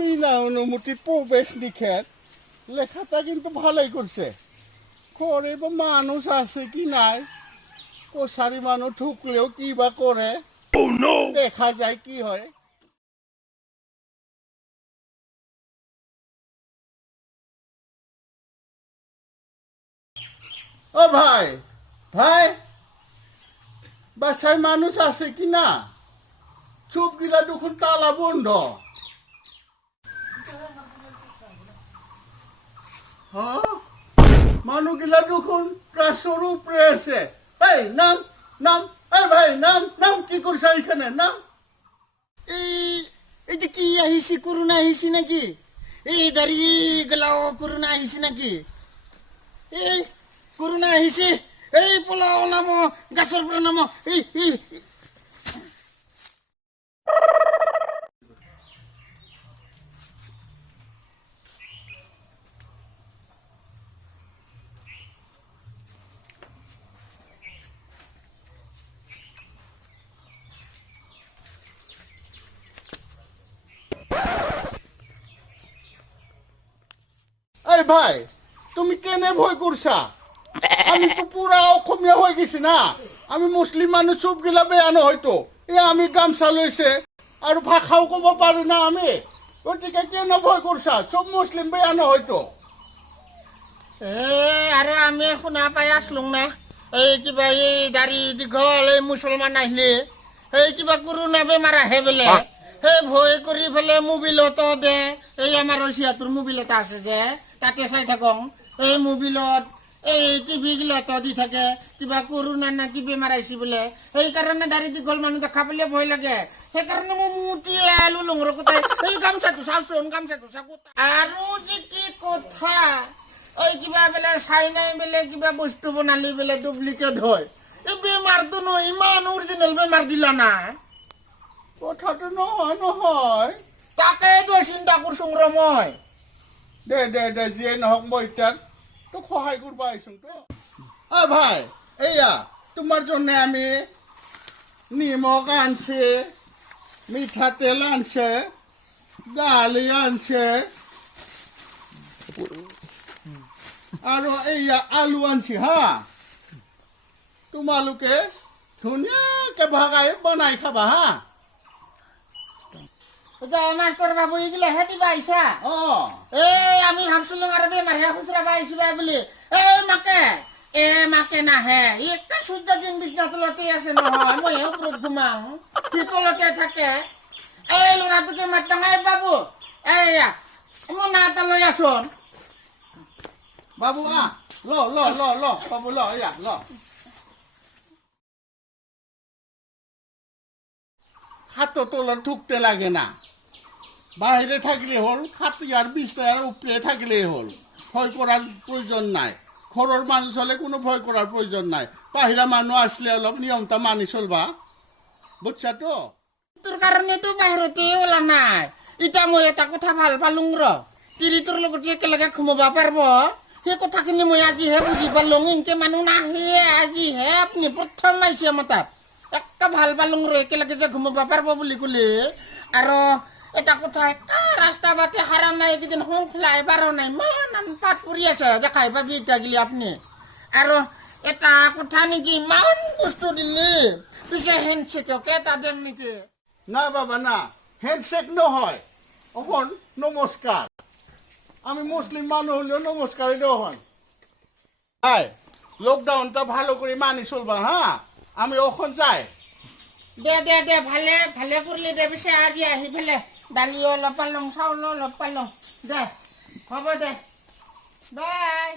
বিনা অনুমতি প্রবেশ নিষেধ লেখাটা কিন্তু ভালোই করছে। করে বা মানুষ আছে কি নাই, কসারি মানুষ ঢুকলেও কি বা করে, দেখা যায় কি হয়। ও ভাই, ভাই বাসায় মানুষ আছে কি না? চুপ গিলা দেখুন তালা বন্ধ। হ্যাঁ, মানুষ গিলা দেখুন গাছের উপরে আছে। এই নাম নাম, এই ভাই নাম নাম, কি করছে এখানে নাম? এই এই যে কি আহিছি, করোনা আহিছি নাকি? এই দাড়ি গেলাও করোনা আহিছি নাকি? এই করোনা আহিছি, এই পোলাও নামো, গাছৰ পৰা নামো। এই এই ভাই, তুমি কেনে ভয় করছা? আমি তো পুরা অসমীয়া হয়ে গেছি না। আমি মুসলিম মানুষ, চুপ গিলা বেয়ানো হয়তো। আমি গামছা লইছে আর ভাষাও কব পারি না আমি। গতিকে কেন ভয় করছা? সব মুসলিম বেয়ানো হয়তো। আৰু আমি শুনা পাই আছলো না, এই কিবা এই দাড়ি দীঘল এই মুছলমান আহিলে এই কিবা কৰোণা বেমাৰ আহে বোলে। সেই ভয় কৰি পেলাই মোবিলতো দে, এই আমাৰ ৰচিয়াটোৰ মোবিল এটা আছে যে, তাতে চাই থাকোঁ। এই মোবিলত এই টিভি গিলাতো দি থাকে কিবা কৰোণা না কি বেমাৰ আহিছে বোলে। সেইকাৰণে দাড়ি দীঘল মানুহ দেখা পালে ভয় লাগে। সেইকাৰণে মই মূৰ্তি আলো লঙৰ কোটাই এই গামচাটো চাওচোন, গামচাটো চাওক। আৰু যে কি কথা, এই কিবা বোলে চাইনাই বোলে কিবা বস্তু বনালি বোলে ডুপ্লিকেট হয়। এই বেমাৰটো ন ইমান অৰিজিনেল বেমাৰ দিলা না। কথাটো নহয় নহয়। তাকেইতো চিন্তা কৰছো ৰ মই। দে দে দে, যিয়ে নহওক মই এতিয়া তোক সহায় কৰিব আহিছো তো। ভাই, এয়া তোমার জন্য আমি নিমখ আনছে, মিঠাতেল আনছে, দালি আনছে, আৰু এইয়া আলু আনছি হা। তোমালোকে ধুনীয়াকে ভগাই বনাই খাবা হা। মাষ্টৰ বাবু এইগিলা হে দিবা আহিছা? এই আমি ভাবছিলো আৰু বেমাৰহে খুচৰাবা আহিছিবা বুলি। মাকে নাহে, একে চৈধ্য দিন বিছনা তলতে আছে নহয়। মইহে ওপৰত ঘুমাও, সি তলতে থাকে। এই ল'ৰাটোকে মাত নাই বাবু, এইয়া মোনা এটা লৈ আছোন। বাবু ল ল ল ল বাবু ল, এয়া ল। হাতর তলত ঢুকতে লাগে না, বাইরে থাকলে হল, খাটিয়ার বিছনার উপরে থাকলে হল। ভয় করার প্রয়োজন নাই। ঘরের মানুষ হলে কোনো ভয় করার প্রয়োজন নাই। বাহিরা মানুষ আসলে অলপ নিয়মটা মানি চলবা, বুঝছা তো? তোর কারণে তো বাহিৰতে ওলা নাই। ইটা মই এটা কথা ভাল পালুং ৰ, তিৰিটোৰ লগত যে একেলগে ঘুমাবা পাৰব, সেই কথাখিনি মই আজিহে বুজি পালোঁ। ইনকে মানুহ নাহে, আজিহে আপুনি প্ৰথম আহিছে আমাৰ তাত। একে ভাল পালুং ৰ, একেলগে যে ঘুমাবা পাৰব বুলি ক'লে। আৰু এটা কথা, একা ৰাস্তা বাটে হাৰা নাই, এইকেইদিন সংখলাই পাৰা নাই, ইমান পাত পৰি আছে, দেখাই পাবি এতিয়া গিলি আপুনি। আৰু এটা কথা নেকি, ইমান বস্তু দিলি, পিছে হেণ্ডশ্বেককে এটা দেম নেকি? না বাবা না, হ্যান্ডশেক নহয়, এখন নমস্কার। আমি মুসলিম মানুষ হলেও নমস্কারই দেওয়া হয়। লকডাউনটা ভালো করে মানি চলবা হ্যাঁ। আমি ওখান যাই। দে দে দে, ভালে ভালে করলি দে। পিছে আজি আহি পেলে দালি অলপ পালোঁ, চাউল অলপ পালোঁ। দে হ'ব দে, বাই।